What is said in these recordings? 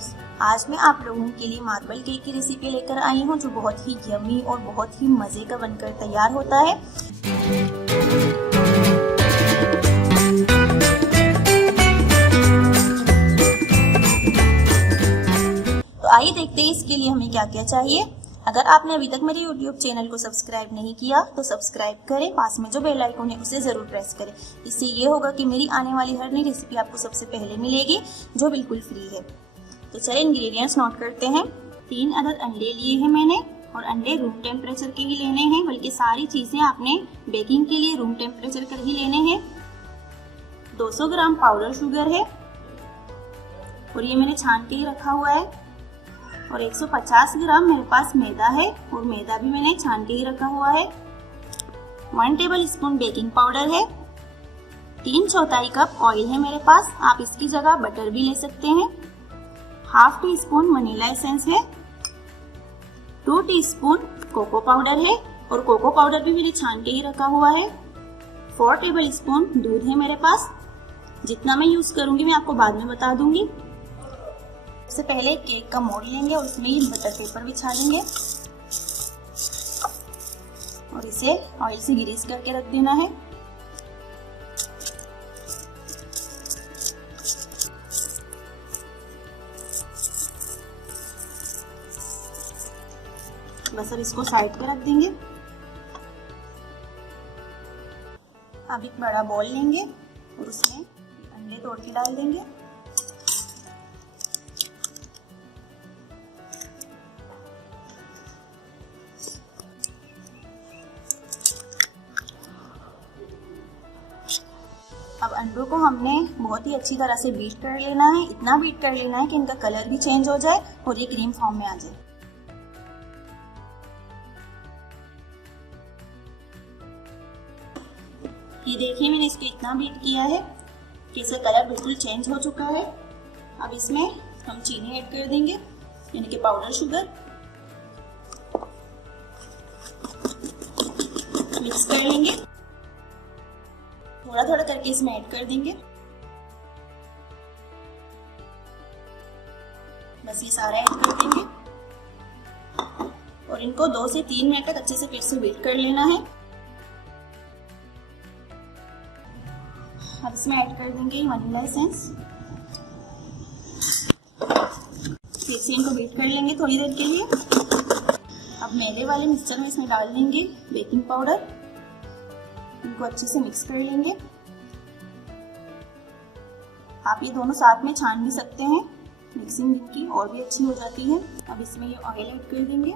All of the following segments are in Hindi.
फ्रेंड्स, आज मैं आप लोगों के लिए मार्बल केक की रेसिपी लेकर आई हूँ जो बहुत ही यम्मी और बहुत ही मज़े का बनकर तैयार होता है। तो आइए देखते हैं इसके लिए हमें क्या क्या चाहिए। अगर आपने अभी तक मेरे YouTube चैनल को सब्सक्राइब नहीं किया तो सब्सक्राइब करें, पास में जो बेल आइकन है उसे ज़रूर प्रेस करें। इससे ये होगा कि मेरी आने वाली हर नई रेसिपी आपको सबसे पहले मिलेगी जो बिल्कुल फ्री है। तो चलिए इंग्रेडिएंट्स नोट करते हैं। 3 अदद अंडे लिए हैं मैंने, और अंडे रूम टेम्परेचर के ही लेने हैं, बल्कि सारी चीज़ें आपने बेकिंग के लिए रूम टेम्परेचर कर ही लेने हैं। 200 ग्राम पाउडर शुगर है और ये मैंने छान के ही रखा हुआ है। और 150 ग्राम मेरे पास मैदा है और मैदा भी मैंने छान के ही रखा हुआ है। 1 टेबल स्पून बेकिंग पाउडर है। 3/4 कप ऑयल है मेरे पास, आप इसकी जगह बटर भी ले सकते हैं। Half tea spoon vanilla essence है। 2 टीस्पून कोको पाउडर है और कोको पाउडर भी मैंने छान के ही रखा हुआ है। 4 टेबल स्पून दूध है मेरे पास। जितना मैं यूज करूंगी मैं आपको बाद में बता दूंगी। सबसे पहले केक का मोल्ड लेंगे और उसमें ये बटर पेपर बिछा देंगे और इसे ऑयल से ग्रीस करके रख देना है। बस अब इसको साइड पे रख देंगे। अब एक बड़ा बॉल लेंगे और उसमें अंडे तोड़ के डाल देंगे। अब अंडों को हमने बहुत ही अच्छी तरह से बीट कर लेना है, इतना बीट कर लेना है कि इनका कलर भी चेंज हो जाए और ये क्रीम फॉर्म में आ जाए। ये देखिए मैंने इसको इतना बीट किया है कि इसका कलर बिल्कुल चेंज हो चुका है। अब इसमें हम चीनी ऐड कर देंगे, यानी कि पाउडर शुगर। मिक्स कर लेंगे, थोड़ा थोड़ा करके इसमें ऐड कर देंगे। बस ये सारा ऐड कर देंगे और इनको 2 से 3 मिनट तक अच्छे से फिर से बीट कर लेना है। अब इसमें ऐड कर देंगे वनीला एसेंस। फिर से इनको बीट कर लेंगे थोड़ी देर के लिए। अब मैदे वाले मिक्सचर में इसमें डाल देंगे बेकिंग पाउडर। इनको अच्छे से मिक्स कर लेंगे। आप ये दोनों साथ में छान भी सकते हैं, मिक्सिंग इनकी और भी अच्छी हो जाती है। अब इसमें ये ऑयल ऐड कर देंगे।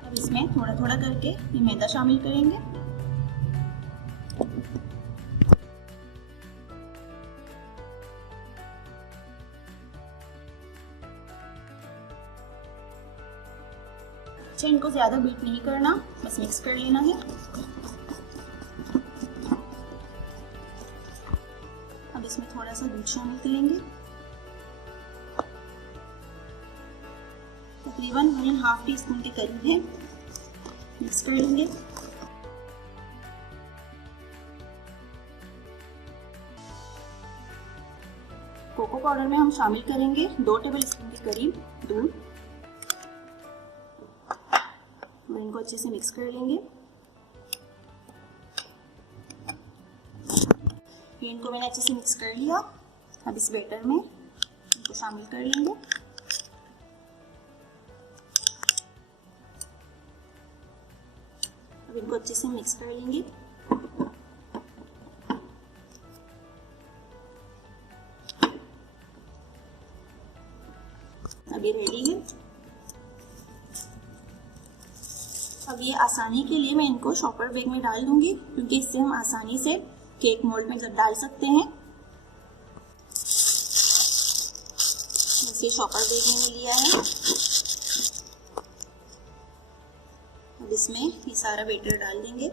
अब इसमें थोड़ा थोड़ा करके ये मैदा शामिल करेंगे। अच्छा, इनको ज्यादा बीट नहीं करना, बस मिक्स कर लेना है। अब इसमें थोड़ा सा दूध शामिल करेंगे, तकरीबन 1.5 टीस्पून के करीब है। मिक्स कर लेंगे। कोको पाउडर में हम शामिल करेंगे 2 टेबल स्पून के करीब दूध और इनको अच्छे से मिक्स कर लेंगे। इनको मैंने अच्छे से मिक्स कर लिया। अब इस बैटर में इनको शामिल कर लेंगे। अब इनको अच्छे से मिक्स कर लेंगे। अब ये रेडी है। अब ये आसानी के लिए मैं इनको शॉपर बैग में डाल दूंगी, क्योंकि इससे हम आसानी से केक मोल्ड में डाल सकते हैं। इसे शॉपर बैग मैंने लिया है। अब इसमें ये सारा बैटर डाल देंगे।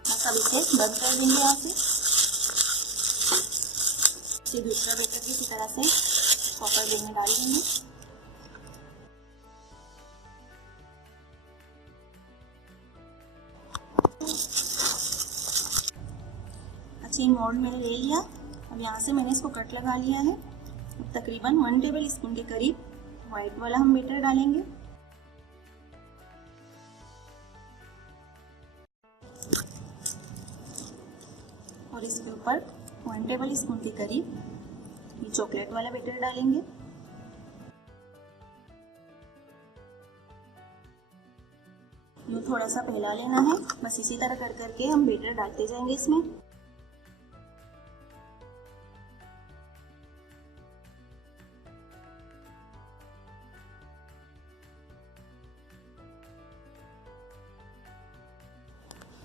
बस अब इसे बंद कर देंगे यहाँ से। दूसरा बैटर भी इसी तरह से शॉपर बैग में डाल देंगे। सेम मोल्ड मैंने ले लिया। अब यहाँ से मैंने इसको कट लगा लिया है। तकरीबन 1 टेबल स्पून के करीब व्हाइट वाला हम बेटर डालेंगे। और इसके ऊपर 1 टेबल स्पून के करीब ये चॉकलेट वाला बेटर डालेंगे। ये थोड़ा सा फैला लेना है। बस इसी तरह कर करके हम बेटर डालते जाएंगे इसमें।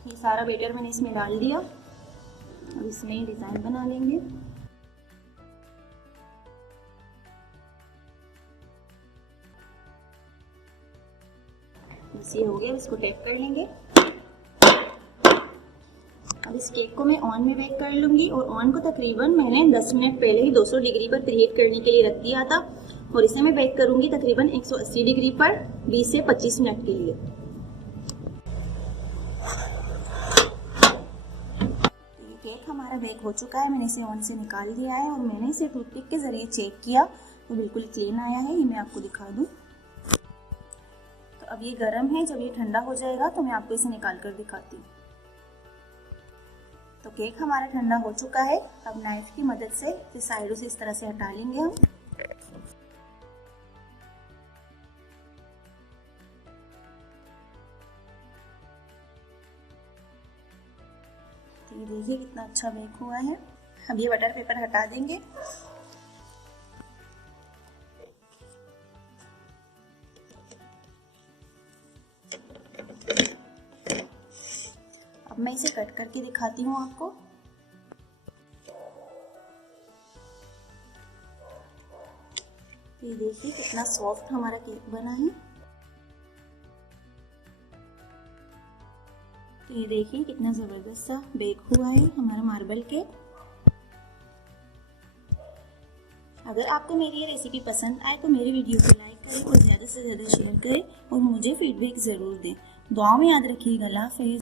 ये सारा बेटर मैंने इसमें डाल दिया। अब इसमें डिजाइन बना लेंगे। बस ये हो गया। इसको टैप कर लेंगे। अब इस केक को मैं ओवन में बेक कर लूंगी और ओवन को तकरीबन मैंने 10 मिनट पहले ही 200 डिग्री पर प्रीहीट करने के लिए रख दिया था और इसे मैं बेक करूंगी तकरीबन 180 डिग्री पर 20 से 25 मिनट के लिए। ये केक हमारा बेक हो चुका है। मैंने इसे ओवन से निकाल दिया है और मैंने इसे टूथपिक के जरिए चेक किया तो बिल्कुल क्लीन आया है। ये मैं आपको दिखा दूं। तो अब ये गर्म है। जब ये ठंडा हो जाएगा तो मैं आपको इसे निकाल कर दिखाती हूँ। तो केक हमारा ठंडा हो चुका है। अब नाइफ की मदद से साइडों से इस तरह से हटा लेंगे हम। तो ये देखिए कितना अच्छा बेक हुआ है। अब ये बटर पेपर हटा देंगे। अब मैं इसे कट करके दिखाती हूँ आपको। ये देखिए कितना सॉफ्ट हमारा केक बना है। ये देखिए कितना जबरदस्त सा बेक हुआ है हमारा मार्बल केक। अगर आपको मेरी ये रेसिपी पसंद आए तो मेरी वीडियो को लाइक करें और ज़्यादा से ज़्यादा शेयर करें और मुझे फीडबैक ज़रूर दें। दुआ में याद रखिएगा। अल्लाह हाफ़िज़।